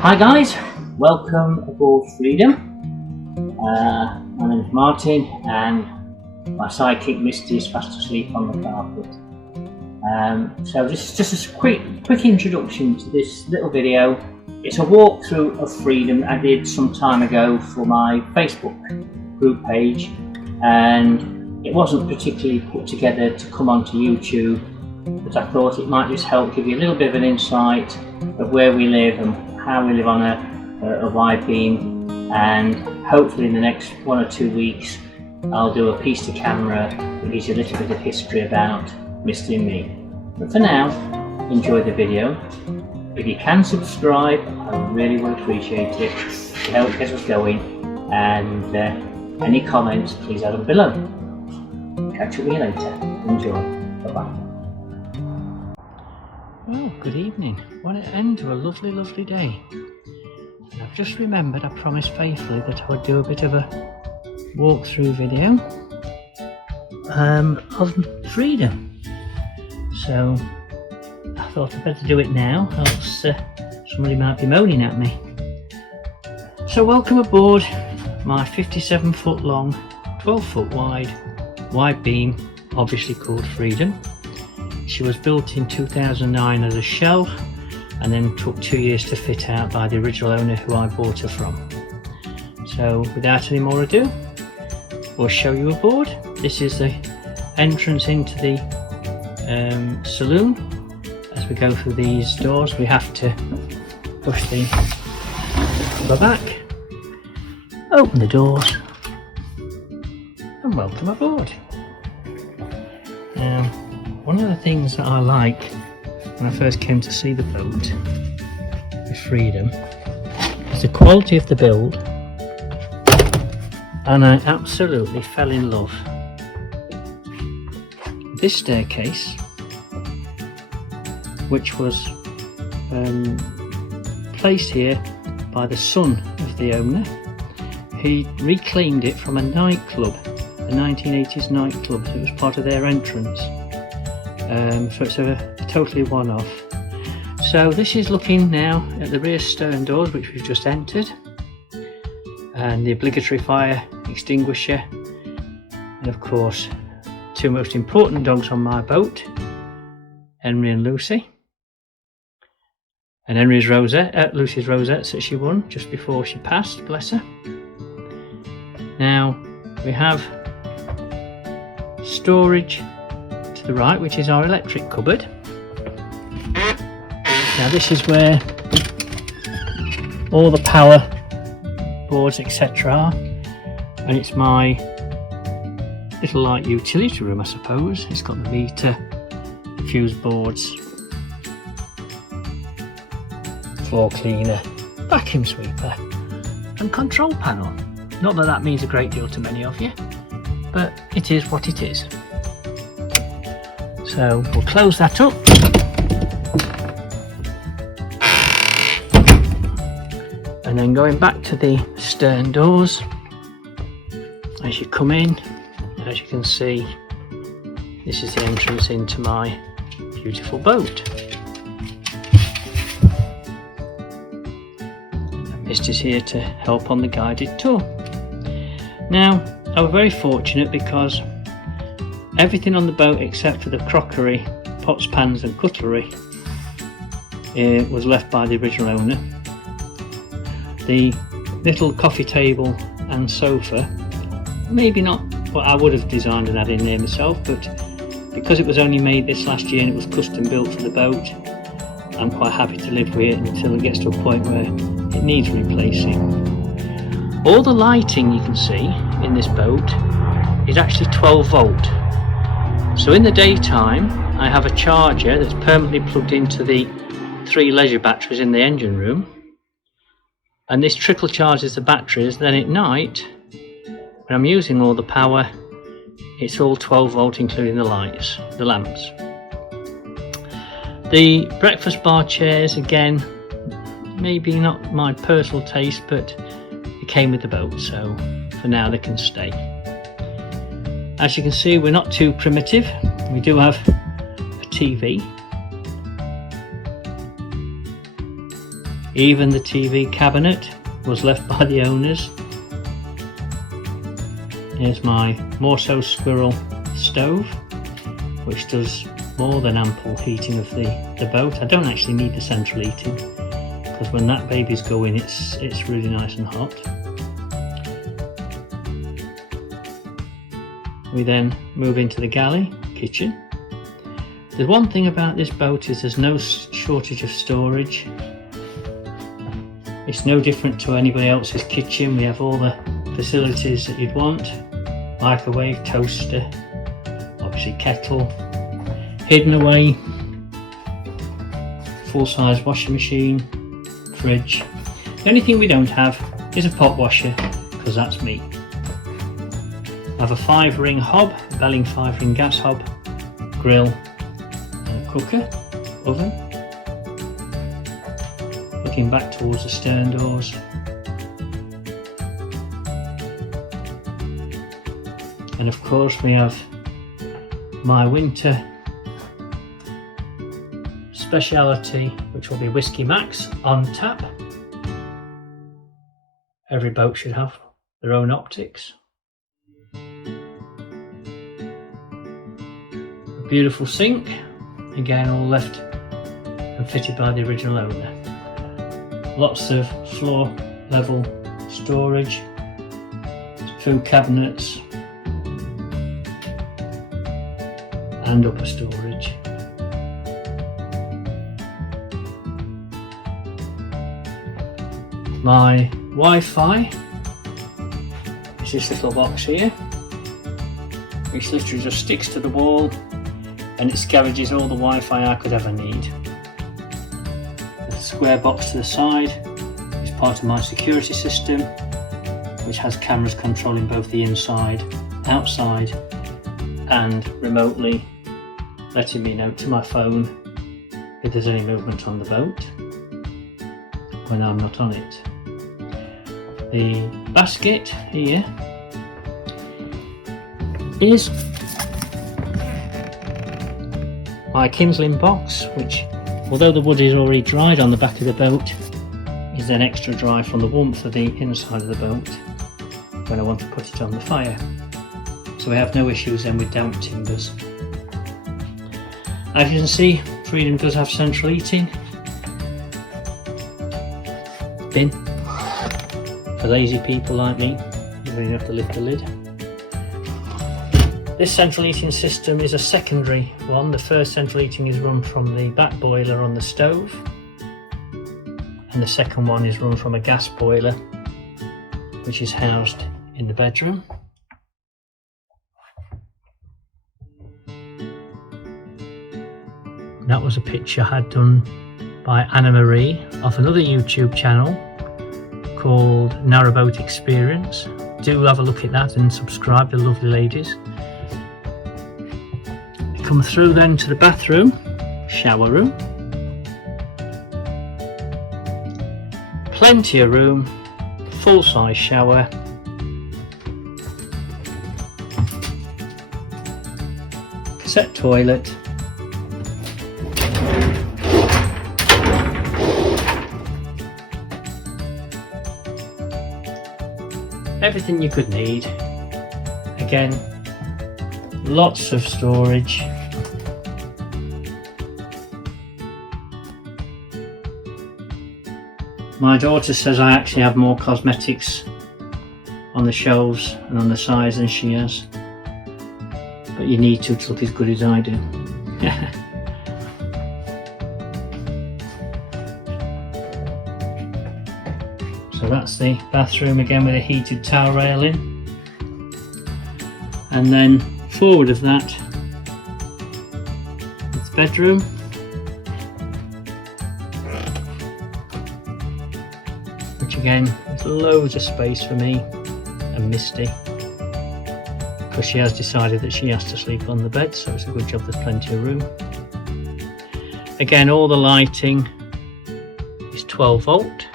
Hi guys, welcome aboard Freedom. My name is Martin and my sidekick Misty is fast asleep on the carpet. So this is just a quick introduction to this little video. It's a walkthrough of Freedom I did some time ago for my Facebook group page, and it wasn't particularly put together to come onto YouTube, but I thought it might just help give you a little bit of an insight of where we live and how we live on a wide beam, and hopefully in the next 1 or 2 weeks I'll do a piece to camera that gives you a little bit of history about Misty and Me. But for now, enjoy the video. If you can subscribe, I really would appreciate it. It helps get us going, and any comments please add them below. Catch up with you later. Enjoy. Bye bye. Well, good evening. What an end to a lovely day. And I've just remembered I promised faithfully that I would do a bit of a walkthrough video of Freedom. So I thought I'd better do it now, else somebody might be moaning at me. So welcome aboard my 57 foot long, 12 foot wide beam, obviously called Freedom. She was built in 2009 as a shell, and then took 2 years to fit out by the original owner who I bought her from. So without any more ado, we'll show you aboard. This is the entrance into the saloon. As we go through these doors, we have to push the back, open the doors, and welcome aboard. Now, one of the things that I like when I first came to see the boat with Freedom is the quality of the build, and I absolutely fell in love. This staircase, which was placed here by the son of the owner, he reclaimed it from a nightclub, a 1980s nightclub that was part of their entrance. So it's a totally one-off. So this is looking now at the rear stern doors, which we've just entered, and the obligatory fire extinguisher, and of course two most important dogs on my boat, Henry and Lucy. And Henry's rosette, Lucy's rosettes that she won just before she passed, bless her. Now we have storage to the right, which is our electric cupboard. Now this is where all the power boards etc. are, and it's my little light utility room, I suppose. It's got the meter, fuse boards, floor cleaner, vacuum sweeper and control panel. Not that that means a great deal to many of you, but it is what it is. So we'll close that up. And then going back to the stern doors, as you come in, as you can see, this is the entrance into my beautiful boat. Misty's here to help on the guided tour. Now, I was very fortunate because everything on the boat except for the crockery, pots, pans and cutlery was left by the original owner. The little coffee table and sofa, maybe not what I would have designed and had in there myself, but because it was only made this last year and it was custom built for the boat, I'm quite happy to live with it until it gets to a point where it needs replacing. All the lighting you can see in this boat is actually 12 volt. So in the daytime I have a charger that's permanently plugged into the 3 leisure batteries in the engine room, and this trickle charges the batteries. Then at night, when I'm using all the power, it's all 12 volt including the lights, the lamps. The breakfast bar chairs, again, maybe not my personal taste, but it came with the boat, so for now they can stay. As you can see, we're not too primitive. We do have a TV Even the TV cabinet was left by the owners. Here's my Morso Squirrel stove, which does more than ample heating of the boat. I don't actually need the central heating, because when that baby's going, it's really nice and hot. We then move into the galley kitchen. The one thing about this boat is there's no shortage of storage. It's no different to anybody else's kitchen. We have all the facilities that you'd want: microwave, toaster, obviously kettle, hidden away, full-size washing machine, fridge. The only thing we don't have is a pot washer, because that's me. I have a 5-ring hob, a Belling 5-ring gas hob, grill, and a cooker, oven. Looking back towards the stern doors. And of course we have my winter speciality, which will be Whiskey Max on tap. Every boat should have their own optics. A beautiful sink, again all left and fitted by the original owner. Lots of floor level storage, food cabinets and upper storage. My Wi-Fi is this little box here, which literally just sticks to the wall and it scavenges all the Wi-Fi I could ever need. The square box to the side is part of my security system, which has cameras controlling both the inside, outside, and remotely letting me know to my phone if there's any movement on the boat when I'm not on it. The basket here is my kindling box, which, although the wood is already dried on the back of the boat, is then extra dry from the warmth of the inside of the boat when I want to put it on the fire. So we have no issues then with damp timbers. As you can see, Freedom does have central heating. Bin. For lazy people like me, you don't even have to lift the lid. This central heating system is a secondary one. The first central heating is run from the back boiler on the stove, and the second one is run from a gas boiler which is housed in the bedroom. That was a picture I had done by Anna Marie off another YouTube channel called Narrowboat Experience. Do have a look at that and subscribe, the lovely ladies. Come through then to the bathroom, shower room. Plenty of room, full size shower. Cassette toilet. Everything you could need. Again, lots of storage. My daughter says I actually have more cosmetics on the shelves and on the sides than she has, but you need to look as good as I do. So that's the bathroom, again with a heated towel railing, and then forward of that it's bedroom. Which again is loads of space for me and Misty, because she has decided that she has to sleep on the bed, so it's a good job there's plenty of room. Again, all the lighting is 12 volt.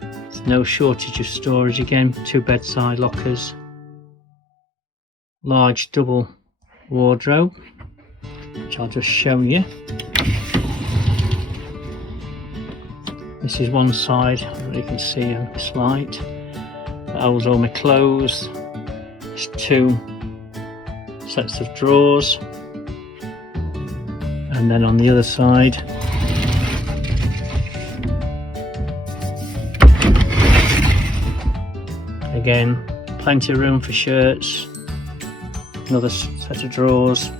There's no shortage of storage. Again, 2 bedside lockers, large double wardrobe, which I'll just show you. This is one side, you can see on this light. That holds all my clothes. There's 2 sets of drawers. And then on the other side, again, plenty of room for shirts. Another set of drawers.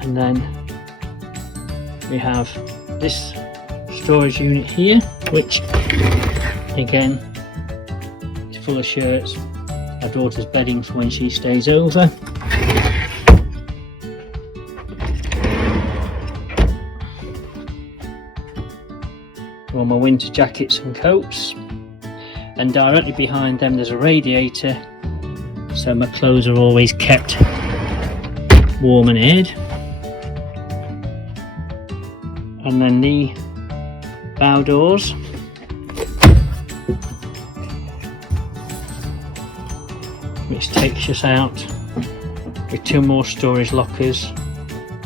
And then we have this storage unit here, which again is full of shirts. My daughter's bedding for when she stays over. All my winter jackets and coats. And directly behind them there's a radiator, so my clothes are always kept warm and aired. And then the bow doors, which takes us out with 2 more storage lockers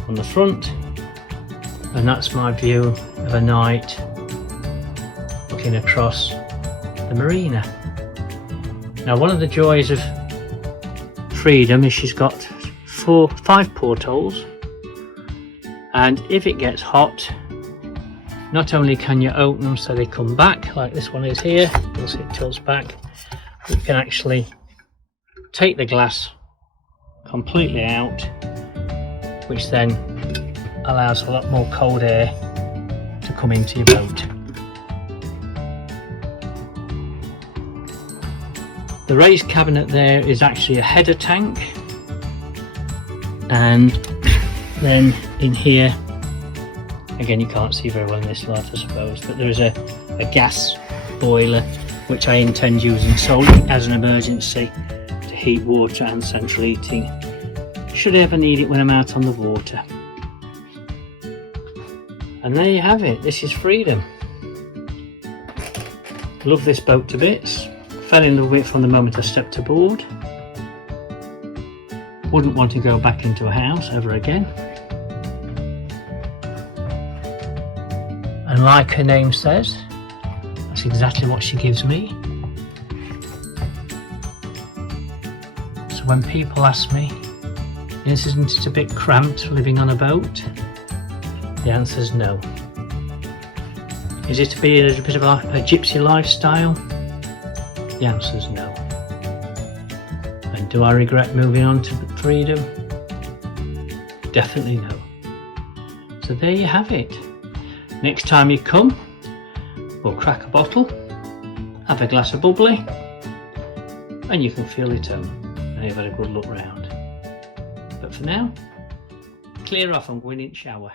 on the front, and that's my view of a night looking across the marina. Now, one of the joys of Freedom is she's got 5 portholes, and if it gets hot, not only can you open them so they come back like this one is here, you'll see it tilts back, but you can actually take the glass completely out, which then allows a lot more cold air to come into your boat. The raised cabinet there is actually a header tank, and then in here, again, you can't see very well in this light I suppose, but there is a gas boiler which I intend using solely as an emergency to heat water and central heating should I ever need it when I'm out on the water. And there you have it, this is Freedom. Love this boat to bits, fell in love with it from the moment I stepped aboard. Wouldn't want to go back into a house ever again. And like her name says, that's exactly what she gives me. So when people ask me, isn't it a bit cramped living on a boat? The answer is no. Is it a bit of a gypsy lifestyle? The answer is no. And do I regret moving on to Freedom? Definitely no. So there you have it. Next time you come, we'll crack a bottle, have a glass of bubbly, and you can feel it home and you've had a good look round. But for now, clear off, I'm going in the shower.